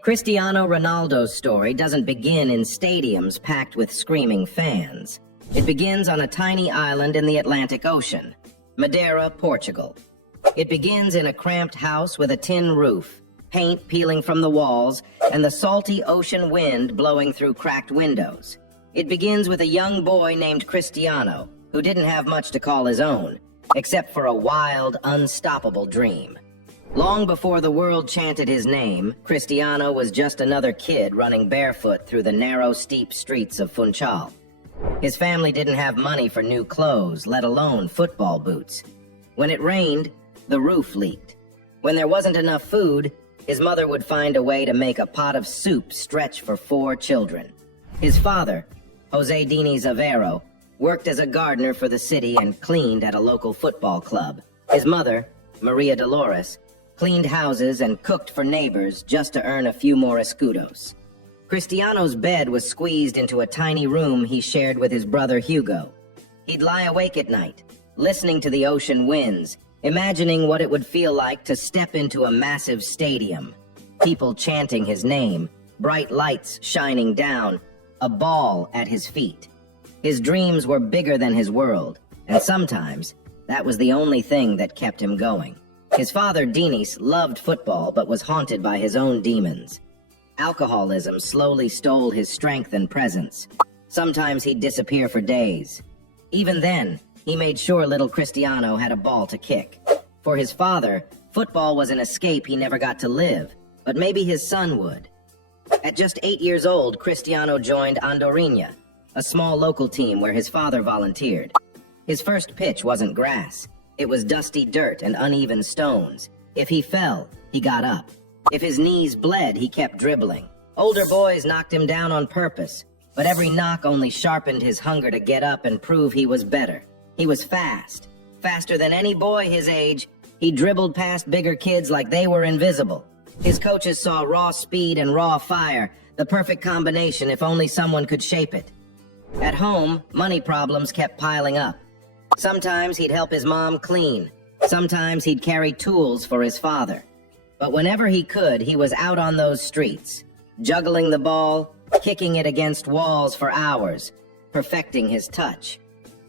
Cristiano Ronaldo's story doesn't begin in stadiums packed with screaming fans. It begins on a tiny island in the Atlantic Ocean, Madeira, Portugal. It begins in a cramped house with a tin roof, paint peeling from the walls, and the salty ocean wind blowing through cracked windows. It begins with a young boy named Cristiano, who didn't have much to call his own, except for a wild, unstoppable dream. Long before the world chanted his name, Cristiano was just another kid running barefoot through the narrow, steep streets of Funchal. His family didn't have money for new clothes, let alone football boots. When it rained, the roof leaked. When there wasn't enough food, his mother would find a way to make a pot of soup stretch for 4 children. His father, Jose Diniz Avero, worked as a gardener for the city and cleaned at a local football club. His mother, Maria Dolores, cleaned houses and cooked for neighbors just to earn a few more escudos. Cristiano's bed was squeezed into a tiny room he shared with his brother Hugo. He'd lie awake at night, listening to the ocean winds, imagining what it would feel like to step into a massive stadium. People chanting his name, bright lights shining down, a ball at his feet. His dreams were bigger than his world, and sometimes that was the only thing that kept him going. His father, Diniz, loved football but was haunted by his own demons. Alcoholism slowly stole his strength and presence. Sometimes he'd disappear for days. Even then, he made sure little Cristiano had a ball to kick. For his father, football was an escape he never got to live, but maybe his son would. At just 8 years old, Cristiano joined Andorinha, a small local team where his father volunteered. His first pitch wasn't grass. It was dusty dirt and uneven stones. If he fell, he got up. If his knees bled, he kept dribbling. Older boys knocked him down on purpose, but every knock only sharpened his hunger to get up and prove he was better. He was fast, faster than any boy his age. He dribbled past bigger kids like they were invisible. His coaches saw raw speed and raw fire, the perfect combination if only someone could shape it. At home, money problems kept piling up. Sometimes he'd help his mom clean. Sometimes he'd carry tools for his father. But whenever he could, he was out on those streets, juggling the ball, kicking it against walls for hours, perfecting his touch.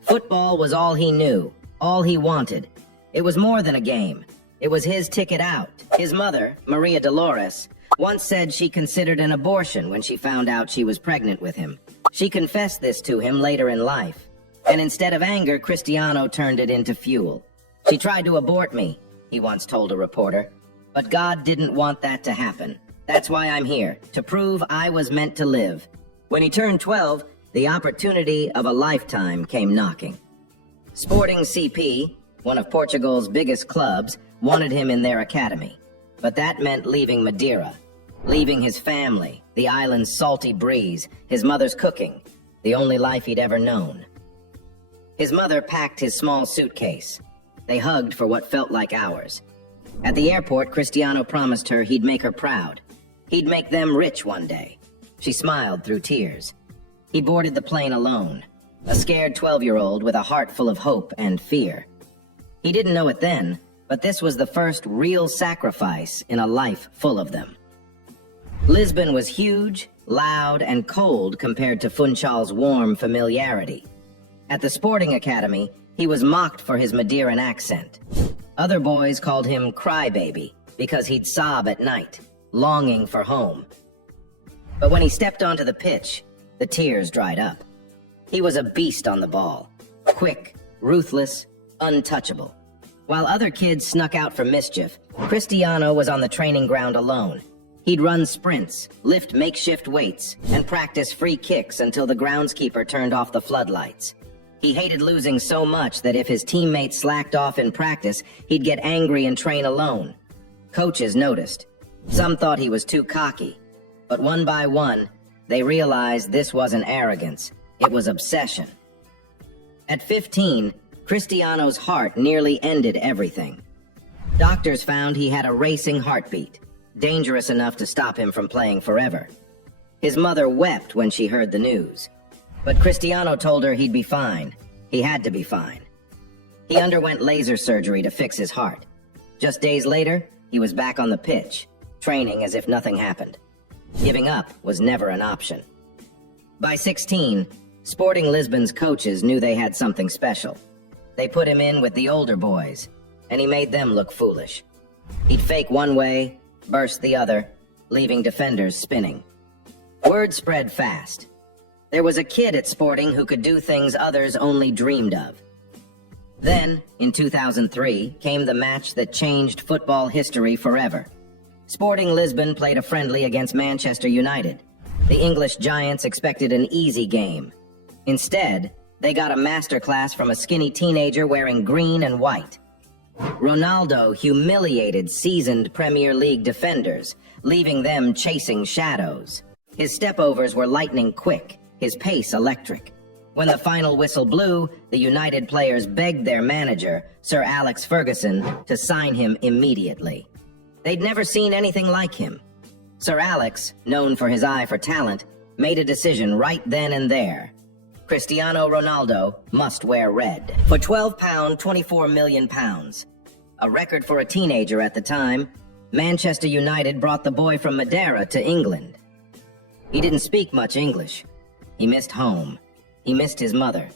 Football was all he knew, all he wanted. It was more than a game. It was his ticket out. His mother, Maria Dolores, once said she considered an abortion when she found out she was pregnant with him. She confessed this to him later in life. And instead of anger, Cristiano turned it into fuel. "She tried to abort me," he once told a reporter. "But God didn't want that to happen. That's why I'm here, to prove I was meant to live." When he turned 12, the opportunity of a lifetime came knocking. Sporting CP, one of Portugal's biggest clubs, wanted him in their academy. But that meant leaving Madeira, leaving his family, the island's salty breeze, his mother's cooking, the only life he'd ever known. His mother packed his small suitcase. They hugged for what felt like hours. At the airport, Cristiano promised her he'd make her proud. He'd make them rich one day. She smiled through tears. He boarded the plane alone, a scared 12-year-old with a heart full of hope and fear. He didn't know it then, but this was the first real sacrifice in a life full of them. Lisbon was huge, loud, and cold compared to Funchal's warm familiarity. At the sporting academy, he was mocked for his Madeiran accent. Other boys called him Crybaby because he'd sob at night, longing for home. But when he stepped onto the pitch, the tears dried up. He was a beast on the ball, quick, ruthless, untouchable. While other kids snuck out for mischief, Cristiano was on the training ground alone. He'd run sprints, lift makeshift weights, and practice free kicks until the groundskeeper turned off the floodlights. He hated losing so much that if his teammates slacked off in practice, he'd get angry and train alone. Coaches noticed. Some thought he was too cocky, but one by one, they realized this wasn't arrogance, it was obsession. At 15, Cristiano's heart nearly ended everything. Doctors found he had a racing heartbeat, dangerous enough to stop him from playing forever. His mother wept when she heard the news. But Cristiano told her he'd be fine. He had to be fine. He underwent laser surgery to fix his heart. Just days later, he was back on the pitch, training as if nothing happened. Giving up was never an option. By 16, Sporting Lisbon's coaches knew they had something special. They put him in with the older boys, and he made them look foolish. He'd fake one way, burst the other, leaving defenders spinning. Word spread fast. There was a kid at Sporting who could do things others only dreamed of. Then, in 2003, came the match that changed football history forever. Sporting Lisbon played a friendly against Manchester United. The English giants expected an easy game. Instead, they got a masterclass from a skinny teenager wearing green and white. Ronaldo humiliated seasoned Premier League defenders, leaving them chasing shadows. His stepovers were lightning quick, his pace electric. When the final whistle blew, the United players begged their manager, Sir Alex Ferguson, to sign him immediately. They'd never seen anything like him. Sir Alex, known for his eye for talent, made a decision right then and there. Cristiano Ronaldo must wear red. For £12, 24 million pounds. A record for a teenager at the time, Manchester United brought the boy from Madeira to England. He didn't speak much English. He missed home. He missed his mother.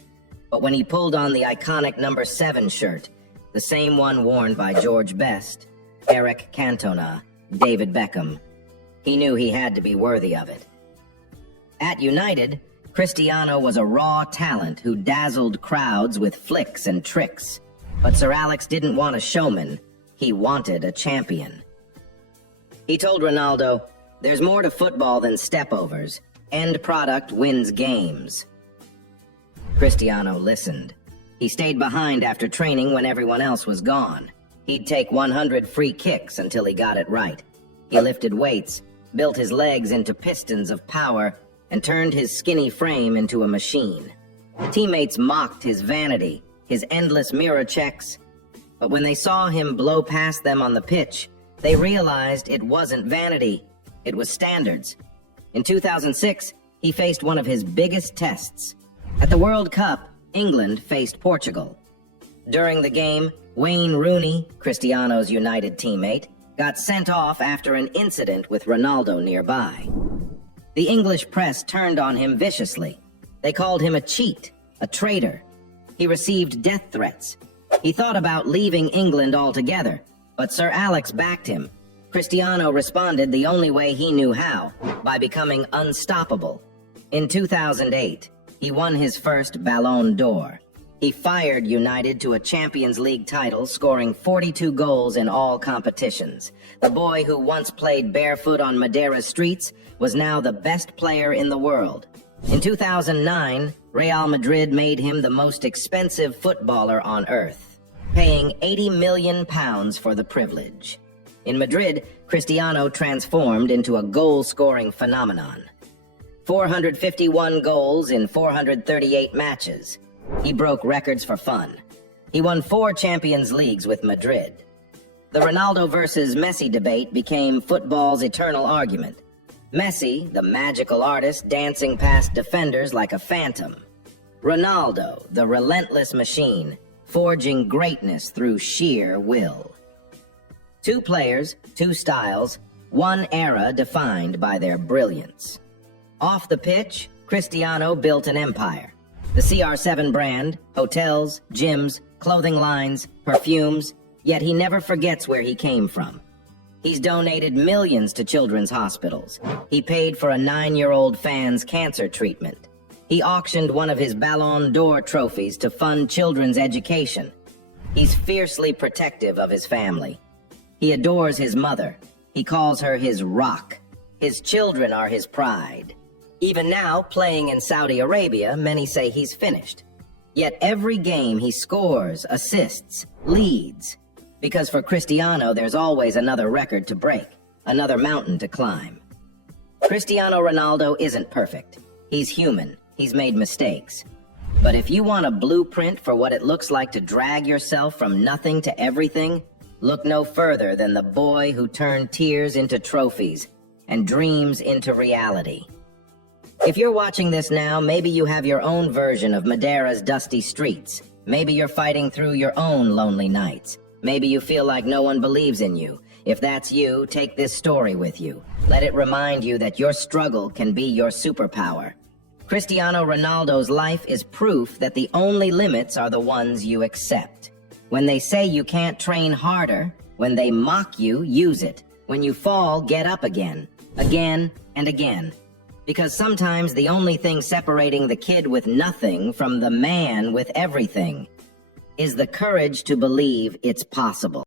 But when he pulled on the iconic number 7 shirt, the same one worn by George Best, Eric Cantona, David Beckham, he knew he had to be worthy of it. At United, Cristiano was a raw talent who dazzled crowds with flicks and tricks. But Sir Alex didn't want a showman. He wanted a champion. He told Ronaldo, "There's more to football than stepovers. End product wins games." Cristiano listened. He stayed behind after training when everyone else was gone. He'd take 100 free kicks until he got it right. He lifted weights, built his legs into pistons of power, and turned his skinny frame into a machine. Teammates mocked his vanity, his endless mirror checks, but when they saw him blow past them on the pitch, they realized it wasn't vanity, it was standards. In 2006, he faced one of his biggest tests. At the World Cup, England faced Portugal. During the game, Wayne Rooney, Cristiano's United teammate, got sent off after an incident with Ronaldo nearby. The English press turned on him viciously. They called him a cheat, a traitor. He received death threats. He thought about leaving England altogether, but Sir Alex backed him. Cristiano responded the only way he knew how, by becoming unstoppable. In 2008, he won his first Ballon d'Or. He fired United to a Champions League title, scoring 42 goals in all competitions. The boy who once played barefoot on Madeira's streets was now the best player in the world. In 2009, Real Madrid made him the most expensive footballer on earth, paying £80 million for the privilege. In Madrid, Cristiano transformed into a goal-scoring phenomenon. 451 goals in 438 matches. He broke records for fun. He won 4 Champions Leagues with Madrid. The Ronaldo versus Messi debate became football's eternal argument. Messi, the magical artist dancing past defenders like a phantom. Ronaldo, the relentless machine, forging greatness through sheer will. 2 players, 2 styles, 1 era defined by their brilliance. Off the pitch, Cristiano built an empire. The CR7 brand, hotels, gyms, clothing lines, perfumes, yet he never forgets where he came from. He's donated millions to children's hospitals. He paid for a 9-year-old fan's cancer treatment. He auctioned one of his Ballon d'Or trophies to fund children's education. He's fiercely protective of his family. He adores his mother. He calls her his rock. His children are his pride. Even now, playing in Saudi Arabia, many say he's finished. Yet every game he scores, assists, leads. Because for Cristiano, there's always another record to break, another mountain to climb. Cristiano Ronaldo isn't perfect. He's human. He's made mistakes. But if you want a blueprint for what it looks like to drag yourself from nothing to everything, look no further than the boy who turned tears into trophies and dreams into reality. If you're watching this now, maybe you have your own version of Madeira's dusty streets. Maybe you're fighting through your own lonely nights. Maybe you feel like no one believes in you. If that's you, take this story with you. Let it remind you that your struggle can be your superpower. Cristiano Ronaldo's life is proof that the only limits are the ones you accept. When they say you can't train harder, when they mock you, use it. When you fall, get up again and again. Because sometimes the only thing separating the kid with nothing from the man with everything is the courage to believe it's possible.